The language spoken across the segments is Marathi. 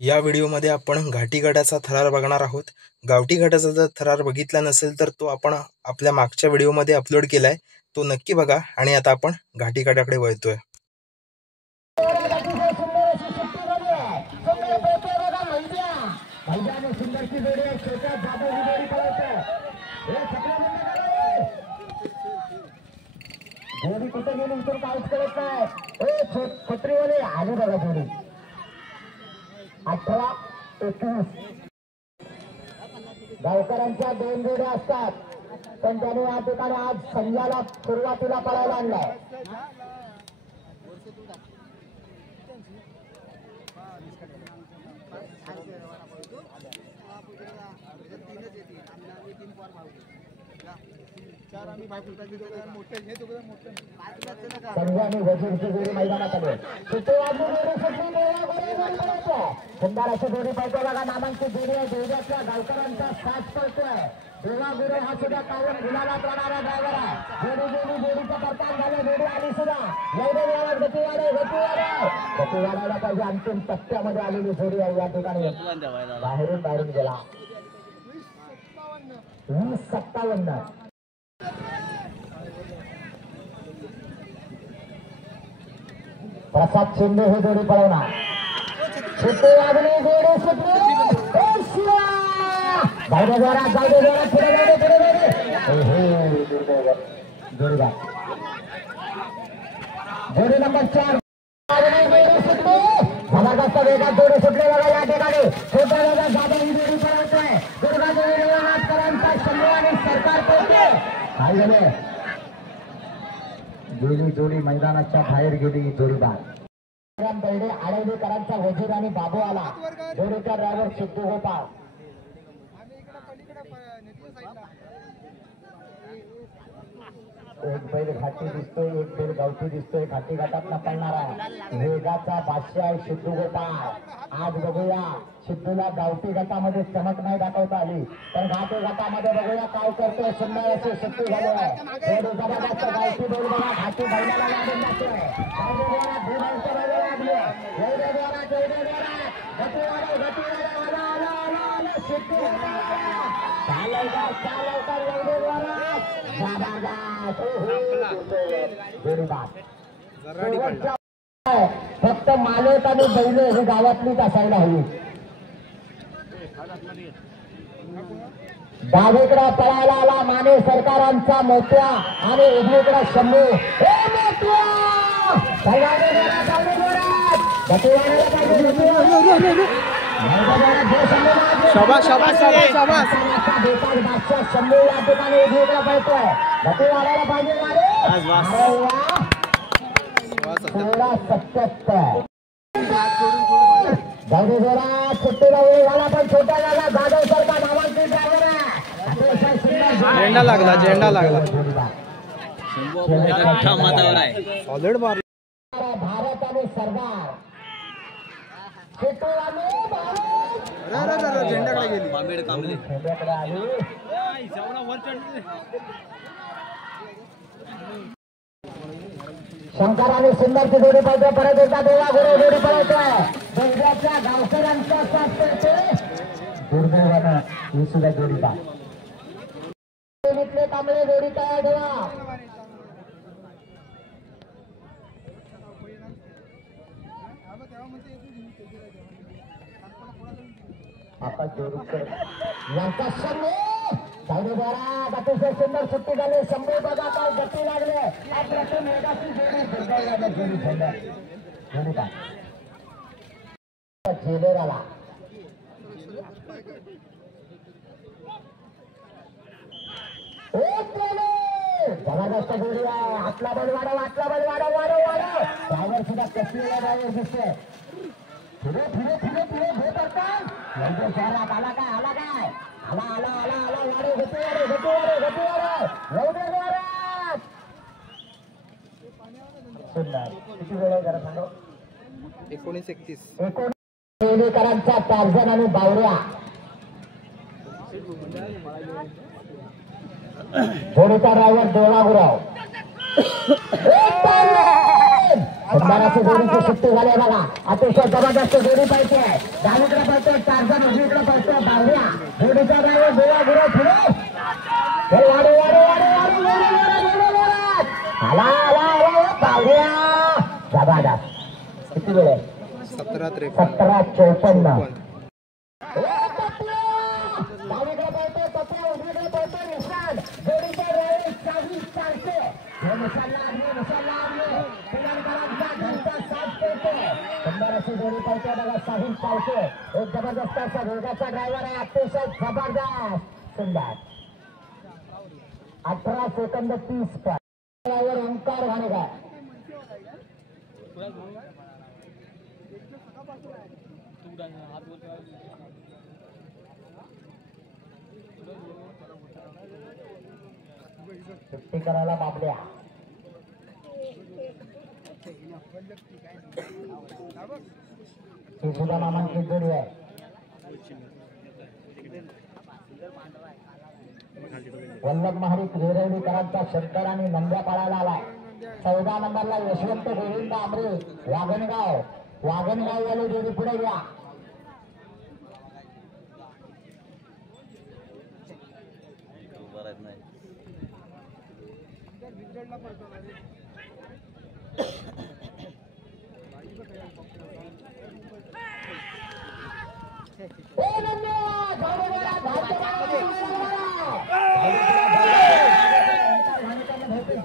या व्हिडिओमध्ये आपण घाटी गटाचा थरार बघणार आहोत। गावठी गटाचा जर थरार बघितला नसेल तर तो आपण आपल्या मागच्या व्हिडिओमध्ये अपलोड केलाय, तो नक्की बघा। आणि आता आपण घाटी गटाकडे वळतोय। जोडी कुठे गेली इथून काहीच कळत नाही। छत्रीवाले आले बघा जोडी 18-21 गावकऱ्यांच्या 2 जोड्या असतात, पण त्याने या ठिकाणी आज संघाला सुरुवातीला पळायला आणलाय। संघाने वजीरची जोडी मैदानात आली। सुंदर अशी जोडी पळतोय बघा, नामांकित जोडी आहे। देवजातल्या गावकऱ्यांचा साथ पळतोय। देवा गुरु हा सुद्धा कायम गुलाबात राहणारा ड्रायव्हर आहे। जोडीचं पडताळ झालं, जोडी आली सुद्धा गती वाढायला पाहिजे। अंतिम टप्प्यामध्ये आलेली जोडी आहे या ठिकाणी, बाहेरून गेला 20-57। प्रसाद शिंदे हे जोडी पळवणार। सुट्टी लागली, जोडी सुटली, जोडी नंबर 4 जबरदस्त वेगात जोडी सुटली बघा या ठिकाणी। छोट्या वेगात जाधव ही जोडी पळवतोय। दुर्गादेवी नाथकरांचा शंभू आणि सरकार पोहोचते। काय झाले, गेली जोडी मैदानाच्या बाहेर गेली जोडी बाद। बैडे आडवलीकरांचा वजीर आणि बाबू आला। जोडीचा ड्रायव्हर सिद्धू गोपाळ। एक बैल घाटी दिसतोय, एक बैल गावठी दिसतोय। घाटी गटातला पळणारा वेगाचा बादशाह आहे सिद्धू गोपाळ। आज बघूया सिद्धूला गावठी गटामध्ये चमक नाही दाखवता आली, पण घाटी गटामध्ये बघूया काय करतोय। सुंदर असे सिद्धू झाले आहे। जबरदस्त गावठी बैल बघा, घाटी बैलाला लागून जातोय। फक्त मालक आणि बैल ही गावातलीच असायला हवी। डावीकडे पळायला आला माने सरकारांचा मोठ्या आणि उजवीकडे शंभू। शंभू या ठिकाणी उजवीकडे पळतोय। गती वाढायला पाहिजे थोडा 77 जाऊ जोरा। सुट्टीला वेळ झाला, पण छोट्या झाला। जाधव सरकार नामांकित ड्रायव्हर आहे। झेंडा लागला भारत आणि सरदार झेंडाकडे गेली। शंकर आणि सुंदरची जोडी पळतोय। परत एकदा देवा गुरु जोडी पळवतोय। देवजातल्या गावकऱ्यांचा साथ करतोय। दुर्दैवानं ही सुद्धा जोडी पा तांबळे जोडी तयार ठेवा। आता जोडी यांचा शंभू अतिशय सुंदर सुट्टी झाली। शंभू बघा काय गती लागले। अप्रतिम वेगाची जोडी दुर्दैवानं जोडी सुंदर जोडी पा झेलेराला जबरदस्त जोडी आहे। आतला बल वाढव, आतला बल वाढव, वाढव वाढव। ड्रायव्हर सुद्धा कसलेला ड्रायव्हर दिसतोय। पुढे पुढे पुढे पुढे घेत असतात। शहरात आला काय, आला काय, आला आला आला आला वाढव, गती वाढव, गती वाढव, गती वाढव, एवढे जोरात। सुंदर किती वेळ आहे जरा सांगा। 19-31 करांचा टार्झन आणि बावऱ्या जोडीचा ड्रायव्हर देवा गुराव। सुंदराची जोडीची सुट्टी झाली आहे बघा. अतिशय जबरदस्त जोडी पाहिजे. डावीकडे पळतो टार्झन, उजवीकडे पळतो बावड्या. जोडीचा ड्रायव्हर देवा गुरु पुढे आला बावड्या. जबरदस्त. किती वेळ आहे? 17:54. जोडी पाहिजे बघा. साहिल पावसे एक जबरदस्त असा वेगाचा ड्रायव्हर आहे. अतिशय जबरदस्त सुंदर. 18 सेकंद 30 ड्रायव्हर ओंकार घाणेकर. सुट्टी करायला बाबड्या. ही सुद्धा नामांकित जोडी आहे. वल्लभ महारिक वेरवलीकरांचा शंकर आणि नंद्या पाळायला आलाय. 14 नंबरला यशवंत गोविंद आमरे वागणगाव वाले जोडी पुढे घ्या.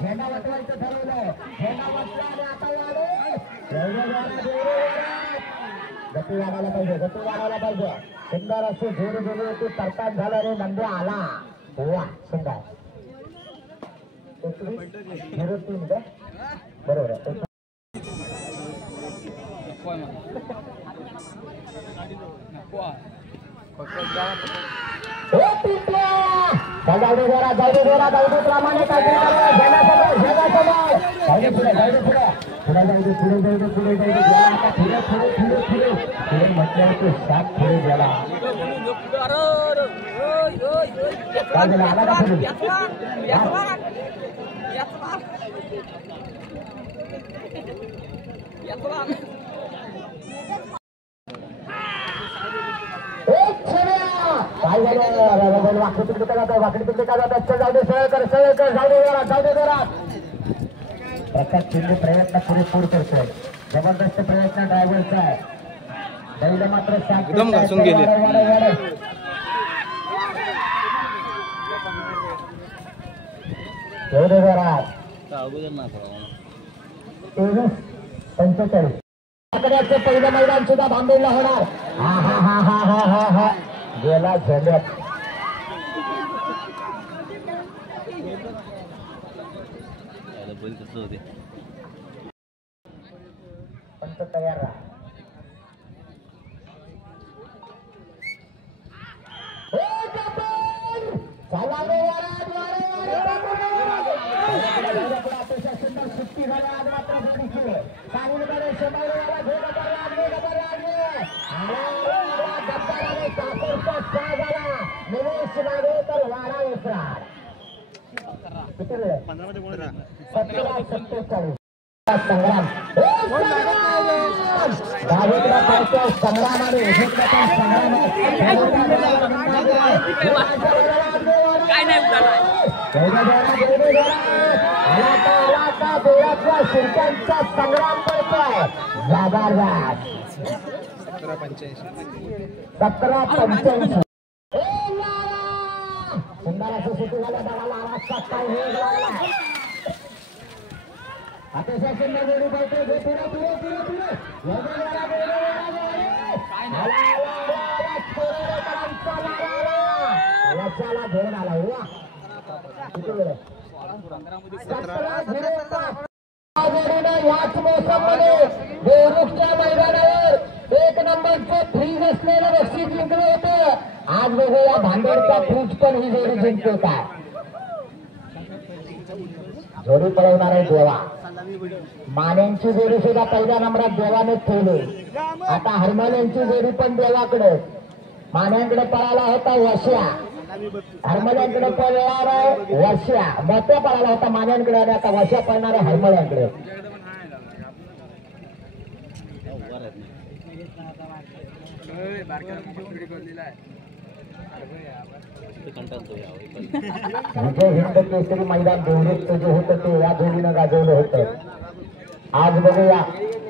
झेंडा वाटवायचं ठरवलंय. झेंडा वाटला आणि आता गती वाढायला पाहिजे. सुंदर अशी जोडी जोडी होती. तरताट झालं रे. नंदी आला. वा सुंदर. 0-3 का बरोबर आहे. प्रमाणे म्हटलं की सात पुढे गेला. काय झालं? वाकडी तिकडे का जात? जाऊ दे सरळ कर जाऊ दे जरा. प्रकाश शिंदे प्रयत्न पुरेपूर करतोय. जबरदस्त प्रयत्न ड्रायव्हरचा आहे. बैल मात्र एकदम घासून गेले. एवढे जरा 23-45 पहिलं मैदान सुद्धा भांबेला होणार. हा गेला झेंड्यात. पंच तयार राहा. अतिशय सुंदर सुट्टी झाली आज मात्र जोडीची. सांगलीकडे निलेश मागे तर वाडा विसरार. किती वेळ? 17:47. संग्राम डावीकडे पळतो संग्राम आणि उजवीकडे पण संग्राम आहे. देवाच्या शिरक्यांचा संग्राम पडतोय. जबरदस्त. 17:85. सुंदर अशी सुट्टी झाल्या. बघायला आवाजचा काय वेग लागला. अतिशय सुंदर जोडी पळते. लक्षाला घेऊन आला. वा किती वेळ? 17:05. याच मोसममध्ये देवरुखच्या मैदानावर 1 नंबरचं फ्रीज असलेलं बक्षीस जिंकलं होतं. आज वेगळ्या भांडवलचा फ्रीज पण ही जोडी जिंकतो. काय जोडी पळवणार आहे देवा. मान्यांची जोडी सुद्धा पहिल्या नंबरात देवाने ठेवली. आता हरमल यांची जोडी पण देवाकडे. मान्यांकडे पळाला होता वश्या. हरमल्यांकडे पळणार आहे वश्या. मोठ्या पळाला होता मान्यांकडे आणि आता वश्या पळणार आहे हरमल्यांकडे. विजय हिंद केसरी मैदान दोन्हीचं जे होतं ते या जोडीनं गाजवलं होतं. आज बघूया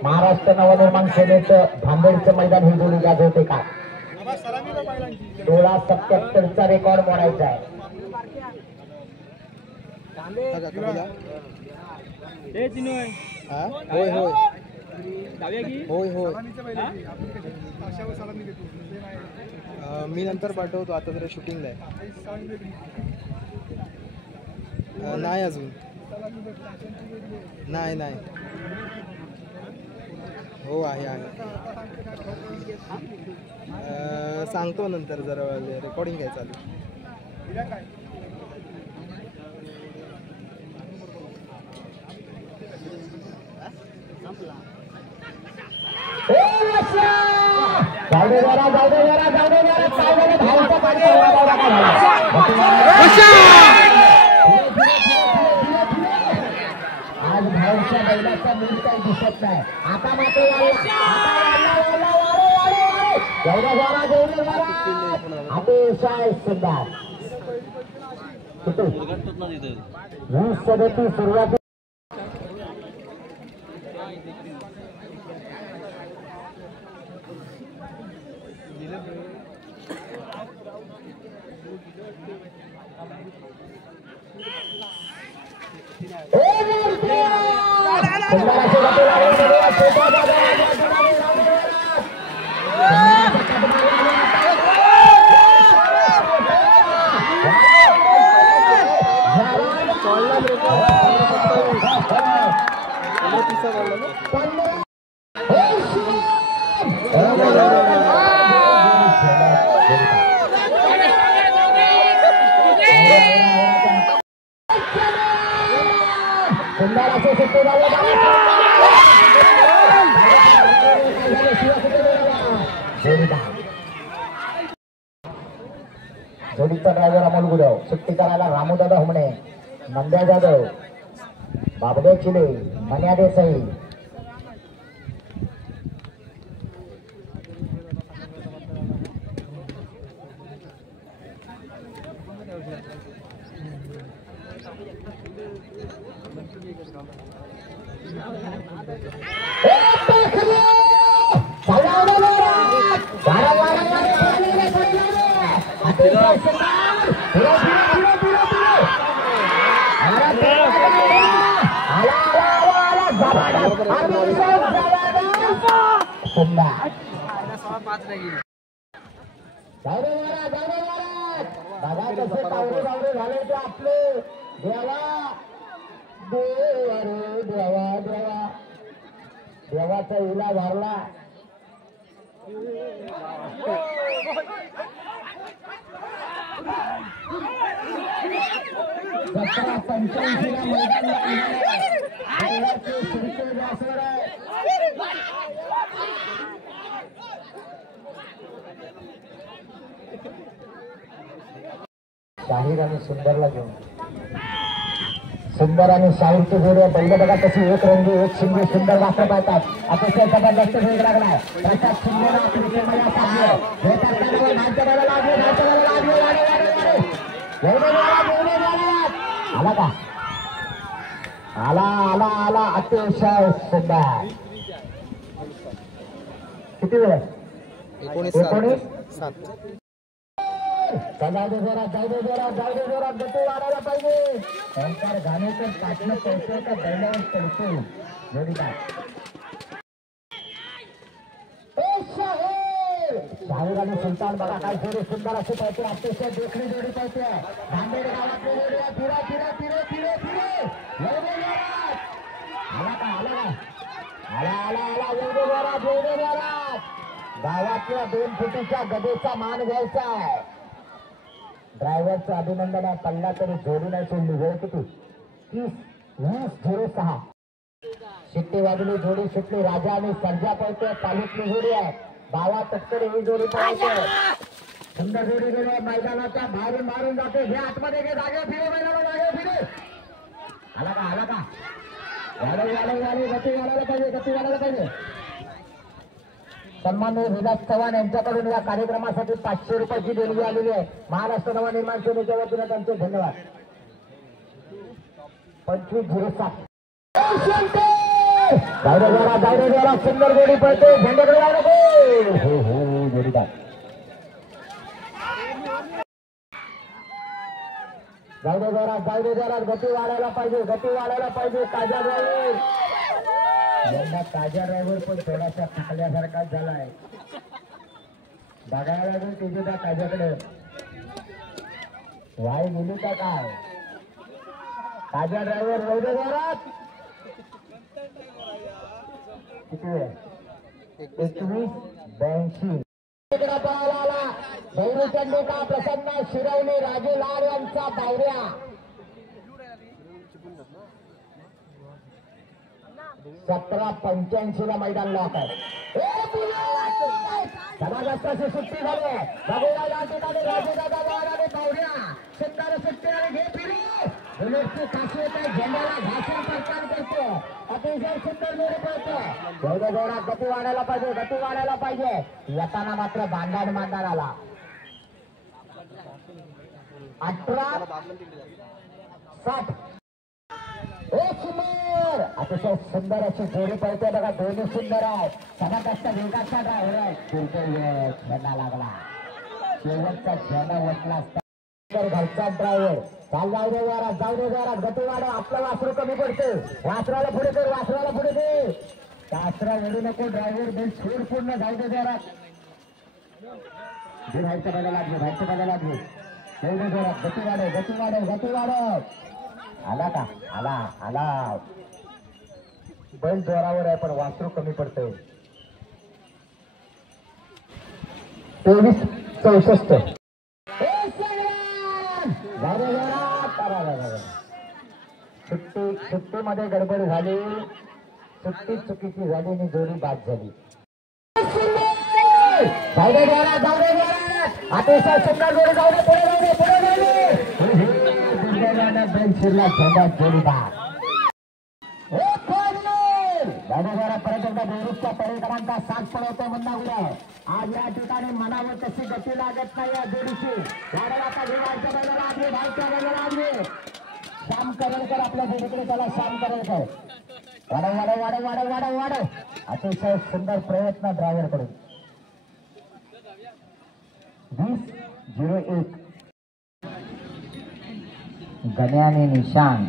महाराष्ट्र नवनिर्माण सेनेचं भांबेडचं मैदान ही जोडी गाजवते का. 1677चा रेकॉर्ड मोडायचा आहे. होय होय होय होय मी नंतर पाठवतो. आता जरा शूटिंगला आहे. नाही अजून नाही नाही. हो आहे सांगतो नंतर. जरा रेकॉर्डिंग आहे चालू. आज बाहेरच्या बैलाचा मूळ काही दिसत नाही. आता मात्र अतिशय सुंदर 20 सुरुवात. जोडीचा ड्रायव्हर अमोल गुडव, सुट्टी करायला रामूदादा हुमणे, नंद्या जाधव, बाबडे चिले, मन्या देसाई. आपले देवा देवा देवा देवाचा इला भरला. सतरा 85ला शाहीर आणि सुंदरला घेऊन सुंदर आणि शाहीरची जोडी बैल बघा कशी एक रंगी एक शिंगे सुंदर वापर पाहतात. अतिशय जबरदस्त वेग लागलाय. प्रसाद शिंदेला आला का आला आला आला अतिशय सुंदर. किती वेळ 19:07. जाऊ दे जोरात गती वाढायला पाहिजे. नंतर गाण्याचं टाकणं पडतोय का बैलावर पडतोय जोडीदार. शाहीर आणि सुलतान बघा काय जोडी सुंदर अशी पळते. अतिशय देखणी जोडी पळते. भांडेड गावातली जोडी आहे. फिरा फिरा फिरे फिरे फिरे आला का आला आला आला आला जोरात गावातल्या 2 फुटीच्या गदेचा मान घ्यायचा आहे. ड्रायव्हरचं अभिनंदन आहे. पडला तरी जोडी नाही सोडली. वेळ किती 30:06. शिट्टी वाजली जोडी सुटली. राजा आणि सर्जा पळतोय. तालुकली जोडी आहे. बावा तटकरे ही जोडी पळतोय. सुंदर जोडी गेली मैदानाच्या बाहेरून मारून जाते. हे आतमध्ये घे जागे फिरे मैदानावर जागे फिरे. आला का आला का गती वाढायला पाहिजे. सन्माननीय विलास चव्हाण यांच्याकडून या कार्यक्रमासाठी 500 रुपयाची देणगी आलेली आहे. महाराष्ट्र नवनिर्माण सेनेच्या वतीने त्यांचे धन्यवाद. 2507 जाऊ सुंदर जोडी पडते. झेंड्याकडे जाऊ नको. हो जोडीदार जाऊ दे जरा गती वाढायला पाहिजे. ताजा ड्रायव्हर यंदा ताजा ड्रायव्हर पण थोडासा थकल्यासारखाच झालाय. बघायला लागेल तिथे त्या ताज्याकडे वाई गेली का काय. ताजा ड्रायव्हर जाऊ दे जोरात. किती आहे 2182. भैरू चंडिका प्रसन्न शिरवणे राजू लाड यांचा बावऱ्या 1785 ला मैदान लॉक आहे. जबरदस्त अशी सुट्टी झाली. बघूया या ठिकाणी राजू दादा आणि बावऱ्या सुंदर सुट्टी आणि घे फिरू. बुलेटची खासियत आहे झेंड्याला घासून प्रस्थान करतो. अतिशय सुंदर जोडी पळतो. एवढ्या जोरात गती वाढायला पाहिजे. येताना मात्र भांडण आला. 18-60 अतिशय सुंदर अशी जोडी पळते बघा. दोन्ही सुंदर आहेत. जबरदस्त वेगाचा ड्रायव्हर आहे. झेंडा लागला. शेवटचा झेंडा वटला असता घरचा ड्रायव्हर. जाऊ दे जरा गती वाढव. आपलं वासरू कमी पडते. वासराला पुढे कर. वासरा ओढू नको. ड्रायव्हर बिल सोड पूर्ण. जाऊ दे जरा बाहेरच्या बाजूला लागली. एवढे जरा गती वाढव. आला का आला. बैल जोरावर आहे पण वासरू कमी पडतंय. 23-64 सुट्टीमध्ये गडबड झाली. सुट्टी चुकीची झाली आणि जोडी बाद झाली. अतिशय सुंदर जोडी. जाऊ दे बैल शिरला. झेंडा जोडी बाद. परत एकदा बेरुजच्या पर्यटकांचा साथ पडवतो मंदागुडे. आज या ठिकाणी मनावर तशी गती लागत नाही या जोडीची. श्याम करलकर आपल्या जोडीकडे त्याला. श्याम करलकर वाढव. अतिशय सुंदर प्रयत्न ड्रायव्हर कडून. 20-01 गण्या आणि निशांत.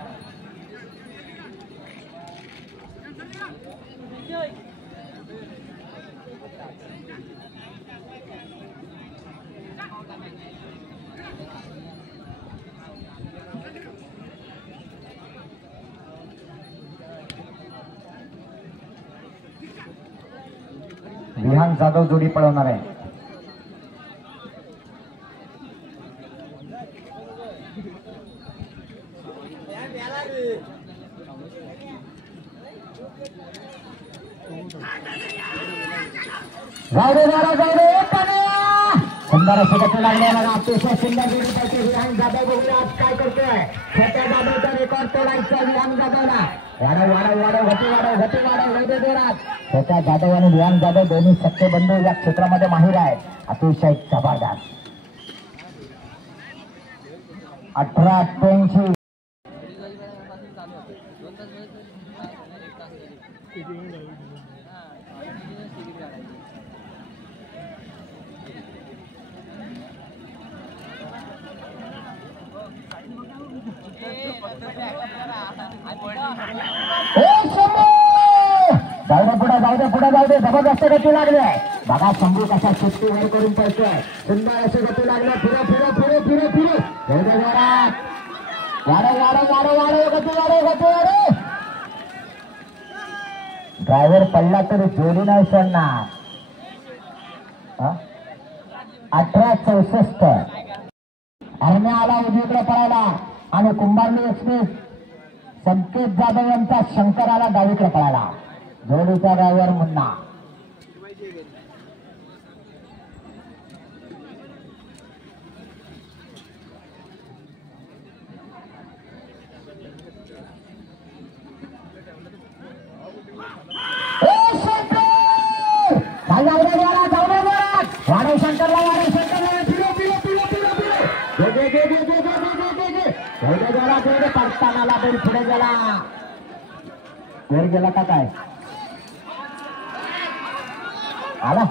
विहान जाधव जोडी पळवणार आहे. जाऊ दे सुंदर अशी गती लागली. अतिशय सुंदर जोडी पळते. विहान जाधव बघूया आज काय करतोय. छोट्या जाधवचा रेकॉर्ड तोडायचा विहान जाधवला. वाढव गती जोरात. छोट्या जाधव आणि विहान जाधव दोन्ही सख्खे बंधू या क्षेत्रामध्ये माहीर आहेत. अतिशय जबरदस्त. 18-88 जाऊ दे जबरदस्त गती लागली आहे. बघा शंभू कसा सुट्टी वर करून पळतोय. सुंदर अशी गती लागली. फिरो गती. ड्रायव्हर पडला तरी जोडी नाही सोडणार. 18-64 अरण्या आला उजवीकडे पळायला आणि कुंभारली एक्सप्रेस संकेत जाधव यांचा शंकर आला डावीकडे पळायला. जोडीचा ड्रायव्हर मुन्ना. असताना बैल पुढे गेला, वर गेला का काय आला.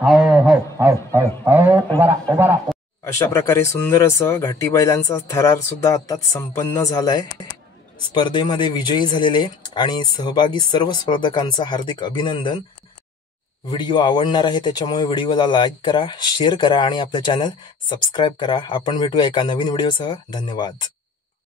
हो हो हो हो हो उभारा. अशा प्रकारे सुंदर असं घाटी बैलांचा थरार सुद्धा आताच संपन्न झालाय. स्पर्धेमध्ये विजयी झालेले आणि सहभागी सर्व स्पर्धकांचं हार्दिक अभिनंदन. व्हिडिओ आवडणार आहे त्याच्यामुळे व्हिडिओला लाईक करा, शेअर करा आणि आपलं चॅनल सबस्क्राईब करा. आपण भेटूया एका नवीन व्हिडिओसह. धन्यवाद.